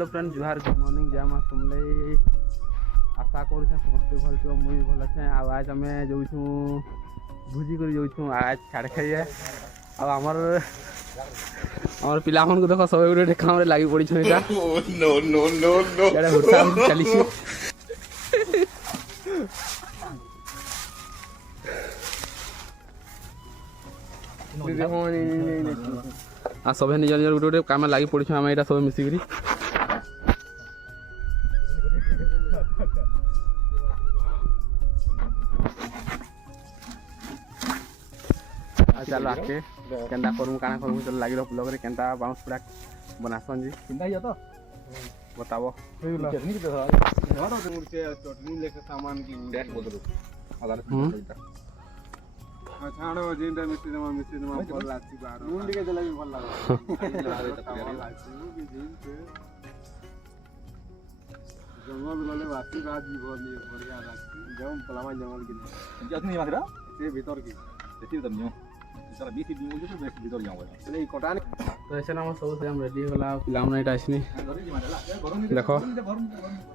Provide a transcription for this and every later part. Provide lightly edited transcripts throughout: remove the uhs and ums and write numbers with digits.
Hello friend जुहार good morning जय माँ तुमले आशा करूँ समस्ते भल थो मुझे भल अच्छे आज आम जाऊँ भोजी कर जाऊँ आज छाड़ खाइए आमर पिला को देख सब गोटे काम लगी पड़ी चली आ सब निज निज गोटे गोटे काम लगी पड़ी आम यहाँ सब मिसिक चलो आके केन्ता करूँ काना करूँ चलो लगी ब्लॉग रे केन्ता बाउंस पूरा बनासन जी चिंता ही तो बताओ चटनी लेके सामान की डैश बदलो आधार छाड़ो जेंटा मिस्त्री दमा भल लाची बार नून टिके देला भी भल लागे जंगल गले वासी बात भी भली बढ़िया लाची जम पलामा जंगल की जतनी माथरा से भीतर की देखि त नियो सारा 20 दिन मुझे तो बेस्ट भीतर जाऊंगा चले कटा तो ऐसे ना हम सब हम रेडी होला पिलाम नाइट आइसनी देखो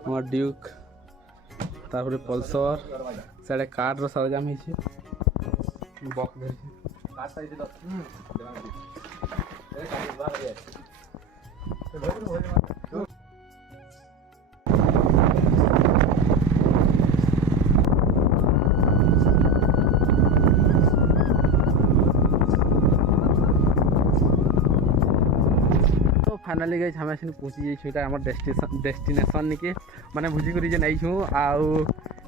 हमर ड्यूक तारपरे पल्सर साडे कार रो सरजाम हिचे बॉक्स धर कार साइज तो फाइनाली गई हमें पहुँची जाइए आम डेस्टिनेशन निके माने भोजी कर नहीं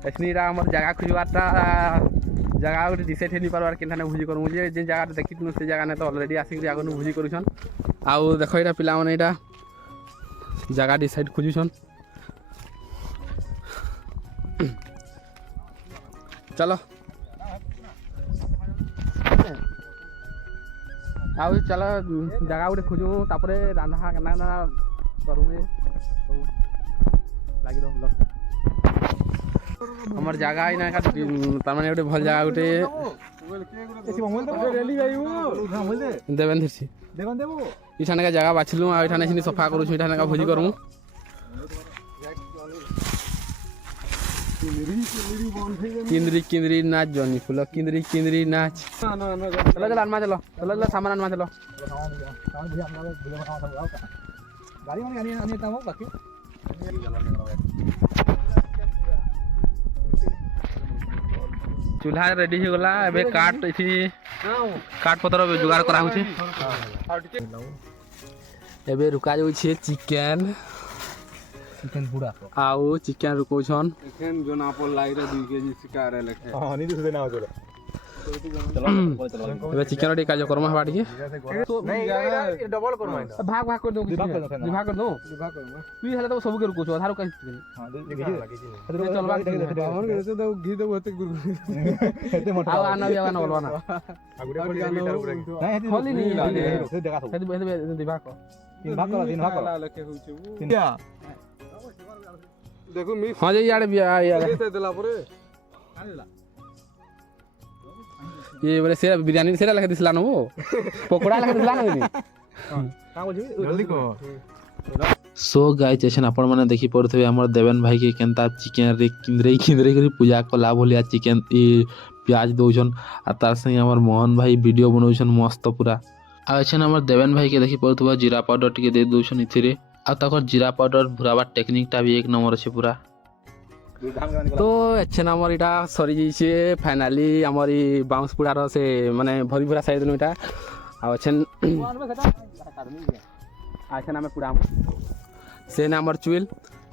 आसनीरा आम जगह खोजबार्टा जगह गोटे डिसाइड हो पार्बार के भोजी करूँ जे जगह देखी से जगह ने तो अलरेडी आसिक आगे भोजी करुन आउ देख यहाँ पिला मैंने यहाँ जगह डिसाइड खोजुन चलो आउ चलो जगह गोटे खोजू तापर रांधा केना करूँ लगी रह हमार जगह ना तारमाने गोटे भल जगह गोटे देवेन धरसी इठाने का जगह बाछलु आ इठाने सफा करूँ इठाने का भोजी करूँ किंदरी किंदरी नाच जनी फुल किंदरी किंदरी नाच चलो चलो आनमा चलो चलो चलो सामान आनमा चलो गाड़ी में गाड़ी आने तब बाकी चूल्हा रेडी हो गला एबे काट इथि काट पतर जुगाड़ करा होछि एबे रुका जाउ छै चिकन चिकन पूरा आउ चिकन रुकोछन एखन जोना पर लाइ रे 2 केजी शिकार लेखे हां नी दिस देना चलो एबे चिकन रे काज करम हवा ठीक नहीं डबल करम भाग भाग कर दो विभाग कर दो तू हेले तो सब के रुकोछ आधार का हां चलबा हमर के तो घी दो होते हेते मोटा आ आना भी आना बोलवा ना आगुडे पड़ जानो नहीं खोली नहीं से देखा सब हेते विभाग कर तीन भाग कर लेके होछ क्या देखो मी हां जे यार यार से देला परे आनिला ये बोले से बिरयानी से लगा दिसला न वो पकोड़ा लगा दिसला न नि का बोल जल्दी को सो गाइस जैसे आपण माने देखि पड़थबे हमर देवन भाई के केनता चिकन रे किंदरे करी पूजा कला भलिया चिकन ई प्याज दोछन आ तार संगे हमर मोहन भाई वीडियो बनौछन मस्त पूरा आ एछन हमर देवन भाई के देखि पड़थबा जीरा पाउडर टिके दे दोछन इथिरे आ तकर जीरा पाउडर भुराबा टेक्निक टा भी एक नंबर छे पूरा तो अच्छे नंबर इटा सरी जाइए फाइनाली आमर बाउंस पुड़ार से माने भरी भरा साइड इटा अच्छे अच्छे आम पुड़ा से आमर चुइल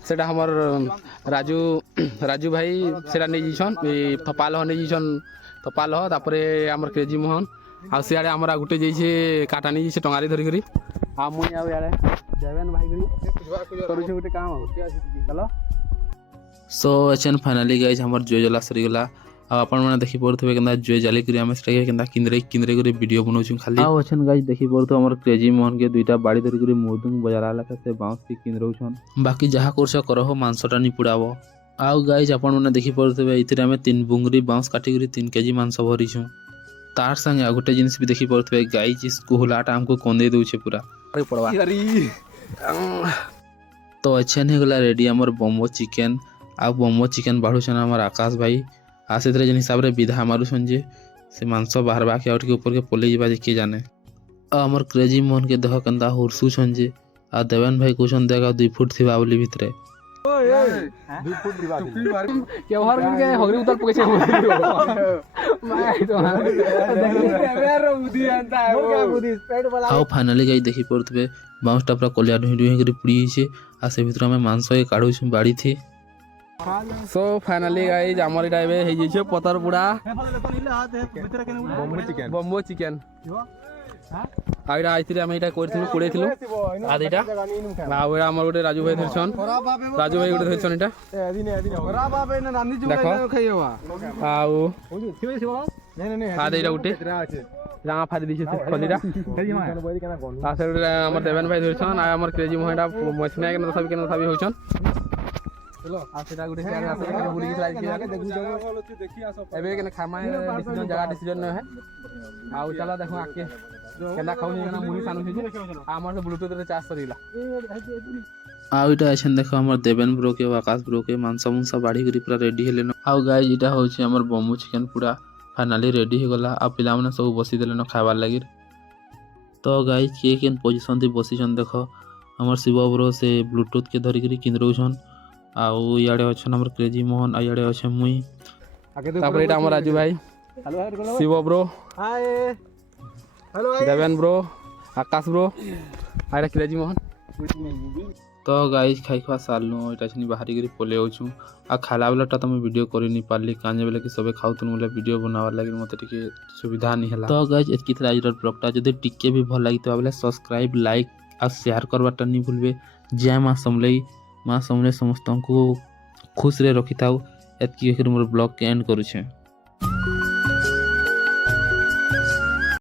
से हमर राजू राजू भाई से नहीं जाइछन थपाल नहीं जाइछन थपाल तापर आमर क्रेजी मोहन आ सियाड़े आमर गोटे जाइए काटा नहीं जाइए टंगारी धरिक आ मुई आ यार देवेन भाई करू गोटे काम चलो सो एचन फाइनली गाइज हमर जोय जला सरी गला आ अपन माने देखि पड़थबे केनदा जोय जाली करी हम स्ट्राइक केनदा किंदरे करी वीडियो बनौछु खाली आ एचन गाइज देखि पड़थो हमर क्रेजी मोहन के दुईटा बाड़ी धरि करी मोदुंग बजारा लका से बाउंस के किंदरौछन बाकी जहा करछ करहो मांसटा नि पुडाबो आ गाइज अपन माने देखि पड़थबे इतरे हम 3 बुंगरी बाउंस काटी करी 3 केजी मांस भरिछु तार संगे आ गोटे जिनिस भी देखि पड़थबे गाइज इस कोहलाटा हमको कोंदे दउछे पूरा अरे पड़वा तो अच्छे नहीं गला रेडी आमर बम्बो चिकेन आ बम्बो चिकेन बाढ़ुछन आमर आकाश भाई आ से जेन हिसाब रे विधा मारुछन जे से मांस बाहरबा के आउट के ऊपर के पले जीवा जे किए जाने आ आमर क्रेजी मोहन के देह कंदा हुरसु छन जे आ देवन भाई कुछन देगा 2 फुट थिबा बोली भितरे केवहार के हगरी उतर पके छे आओ फाइनली गाई देखि पड़तबे बाउंसटा पूरा कलिया ढुई ढुई करी पुड़ी छे आ से भितर में मांस के काढु छु बाड़ी थी सो फाइनली गाइस हमर इटा एबे हे जे पतर पुड़ा बम्बो चिकेन आइडा आइथिले हम इटा करथिलु कुड़ेथिलु आदिटा आ ओरा हमर गोटे राजू भाई धरछन राजू भाई गोटे धरछन इटा देखो आउ आदिटा गोटे रांगा फादी दिसे खलीरा आ से हमर देवन भाई धरछन आ हमर क्रेजी मोहडा मछना के सब भी होछन चलो आ सेटा गुटे सियार आसे के बुली के साइड के एबे के खामा डिसीजन जगह डिसीजन न है आ चला देखो आके केना खाउनी केना मुनी सानु छै हमर से ब्लूटूथ रे चार्ज करिला आउ इटा अछन देखो हमर देवन ब्रो के आकाश ब्रो के मांस मुंसा बाड़ी करी पूरा रेडी हेले न आउ गाइस इटा होछि हमर बम्बू चिकन पूरा फाइनली रेडी हो गला आ पिला माने सब बसी देले न खाबार लागि तो गाइस के केन पोजीशन थी बसी छन देखो हमर शिव ब्रो से ब्लूटूथ के धरि करी किंद्रो छन आउ याडे अछन हमर क्रेजी मोहन आ याडे अछन मुई तापर इटा हमर राजू भाई शिव ब्रो हाय हेलो देवन ब्रो आकाश ब्रो आइडा क्रेजी मोहन तो गाइस खाइ खा सालनु इटा छनी बाहरी करी पले होछु आ खाला वालाटा त मैं वीडियो करि नि पारली काजे बेले कि सबे खाउतन मोला वीडियो बनावा लागि मते टिके सुविधा नि हला तो गाइस एतकी थरा आइडर ब्लॉगटा जदि टिके भी भल लागि तो बेले सब्सक्राइब लाइक आ शेयर करबाटा नि भूलबे जय मां समले समस्त को खुश रे रखी थाउ एतकी मोर ब्लॉग के एंड करू छे।